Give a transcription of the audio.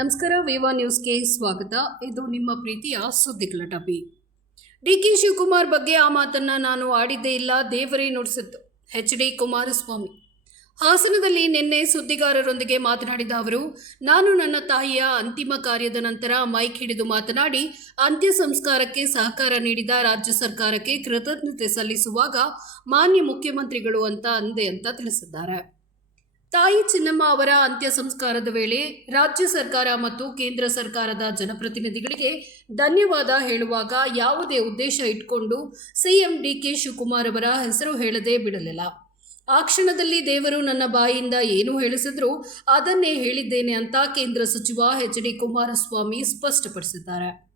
ನಮಸ್ಕಾರ. ವಿವಾ ನ್ಯೂಸ್ಗೆ ಸ್ವಾಗತ. ಇದು ನಿಮ್ಮ ಪ್ರೀತಿಯ ಸುದ್ದಿಗಳ ಡಬ್ಬಿ. ಡಿಕೆ ಶಿವಕುಮಾರ್ ಬಗ್ಗೆ ಆ ಮಾತನ್ನ ನಾನು ಆಡಿದ್ದೇ ಇಲ್ಲ, ದೇವರೇ ನುಡಿಸಿದ್ದು. ಎಚ್.ಡಿ. ಕುಮಾರಸ್ವಾಮಿ ಹಾಸನದಲ್ಲಿ ನಿನ್ನೆ ಸುದ್ದಿಗಾರರೊಂದಿಗೆ ಮಾತನಾಡಿದ ಅವರು, ನಾನು ನನ್ನ ತಾಯಿಯ ಅಂತಿಮ ಕಾರ್ಯದ ನಂತರ ಮೈಕ್ ಹಿಡಿದು ಮಾತನಾಡಿ ಅಂತ್ಯ ಸಂಸ್ಕಾರಕ್ಕೆ ಸಹಕಾರ ನೀಡಿದ ರಾಜ್ಯ ಸರ್ಕಾರಕ್ಕೆ ಕೃತಜ್ಞತೆ ಸಲ್ಲಿಸುವಾಗ ಮಾನ್ಯ ಮುಖ್ಯಮಂತ್ರಿಗಳು ಅಂತ ಅಂದೆ ಅಂತ ತಿಳಿಸಿದ್ದಾರೆ. ತಾಯಿ ಚಿನ್ನಮ್ಮ ಅವರ ಅಂತ್ಯ ಸಂಸ್ಕಾರದ ವೇಳೆ ರಾಜ್ಯ ಸರ್ಕಾರ ಮತ್ತು ಕೇಂದ್ರ ಸರ್ಕಾರದ ಜನಪ್ರತಿನಿಧಿಗಳಿಗೆ ಧನ್ಯವಾದ ಹೇಳುವಾಗ ಯಾವುದೇ ಉದ್ದೇಶ ಇಟ್ಕೊಂಡು ಸಿಎಂ ಡಿಕೆ ಶಿವಕುಮಾರ್ ಅವರ ಹೆಸರು ಹೇಳದೆ ಬಿಡಲಿಲ್ಲ. ಆ ಕ್ಷಣದಲ್ಲಿ ದೇವರು ನನ್ನ ಬಾಯಿಯಿಂದ ಏನು ಹೇಳಿಸಿದ್ರು ಅದನ್ನೇ ಹೇಳಿದ್ದೇನೆ ಅಂತ ಕೇಂದ್ರ ಸಚಿವ ಎಚ್.ಡಿ. ಕುಮಾರಸ್ವಾಮಿ ಸ್ಪಷ್ಟಪಡಿಸಿದ್ದಾರೆ.